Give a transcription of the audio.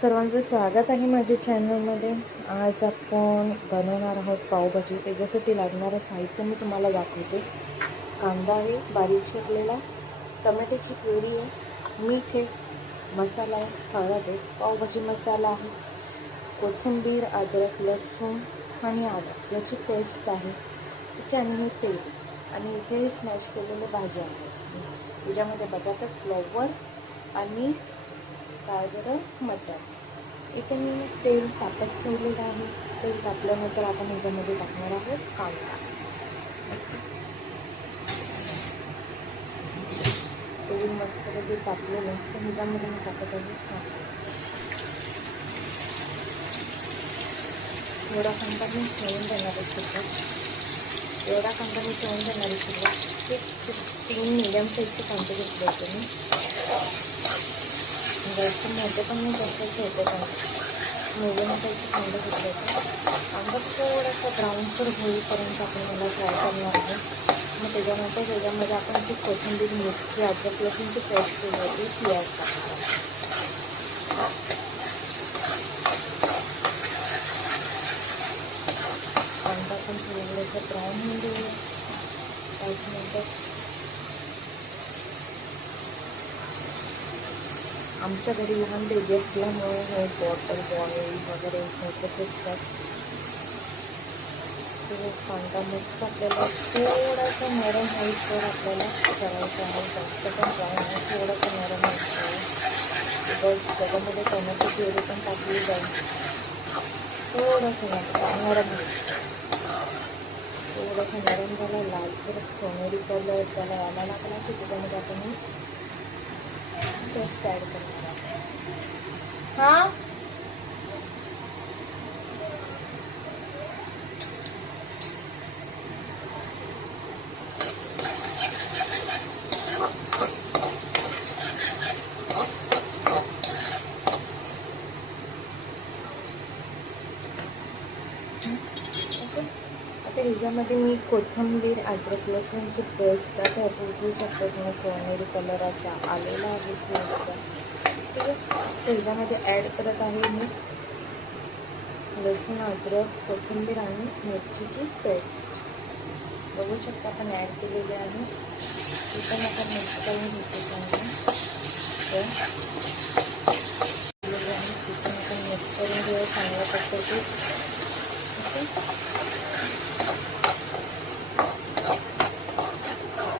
सर्वांचं स्वागत आहे माझ्या चॅनलमध्ये। आज आपण बनवणार आहोत पावभाजी। त्याच्यासाठी लागणारं साहित्य मी तुम्हाला दाखवते। कांदा आहे बारीक चिरलेला, टोमॅटोची प्युरी आहे, मीठ आहे, मसाला आहे, हळद आहे, पावभाजी मसाला आहे, कोथिंबीर, अद्रक, लसूण आणि आलं याची पेस्ट आहे, ठीक आहे। आणि तेल आणि इथे स्मॅश केलेले भाज्या आहेत। त्याच्यामध्ये बटाटा, फ्लॉवर आणि गाजर, मटर। इथे मी तेल तापत ठेवलेलं आहे। तेल तापल्यानंतर आपण ह्याच्यामध्ये टाकणार आहोत कांदा। तेल मस्तपैकी तापलेलं आहे तर ह्याच्यामध्ये मी टाकत आहे कांदा। थोडा कांदा मी ठेवून देणार आहे शिल्लक। एवढा कांदा मी ठेवून देणार आहे शिल्लक। एक 3 मीडियम साईजचे कांदे घेतले होते मी। जास्त मोठे पण नाही, जास्त छोटे पण मीडियम साईजचे कांदे घेतले होते। कांदा थोडासा ब्राऊनसर होईपर्यंत आपण मला फ्राय करणार आहे। मग त्याच्यानंतर त्याच्यामध्ये आपण ती कोथिंबीर, मिरची, अद्रक, लसूणची पेस्ट केली होती ती ॲड करणार आहे। कांदा पण थोडंसं ब्राऊन होऊन देऊया 5 मिनटं। आमच्या घरी लहान बेबी असल्यामुळे हे बॉटल बॉईल वगैरे ह्याच्यात असतात। तो कांदा मस्त आपल्याला थोडासा नरम होईपर्यंत आपल्याला करायचा आहे। जास्त पण ब्राऊन नाही, थोडासा नरम होईपर्यंत। बस त्याच्यामध्ये टोमॅटो प्युरी पण टाकली जाईल। थोडंसं नरम होईल, थोडंसं नरम झालं, लालसर सोनेरी कलर त्याला यायला लागला की त्याच्यामध्ये आपण पेस्ट ॲड करणार आहे। हां आता ह्याच्यामध्ये मी कोथिंबीर, अद्रक, लसूणची पेस्ट आता बघू शकतो तुम्ही सोनेरी कलर असा आलेला आहे थोडासा, ठीक आहे। ह्याच्यामध्ये ॲड करत आहे मी लसूण, अद्रक, कोथिंबीर आणि मिरचीची पेस्ट। बघू शकता आपण ॲड केलेली आहे। ती पण आपण मिक्स करून घेतो चांगलं। ती पण आपण मिक्स करून घेऊ चांगल्या पद्धतीत।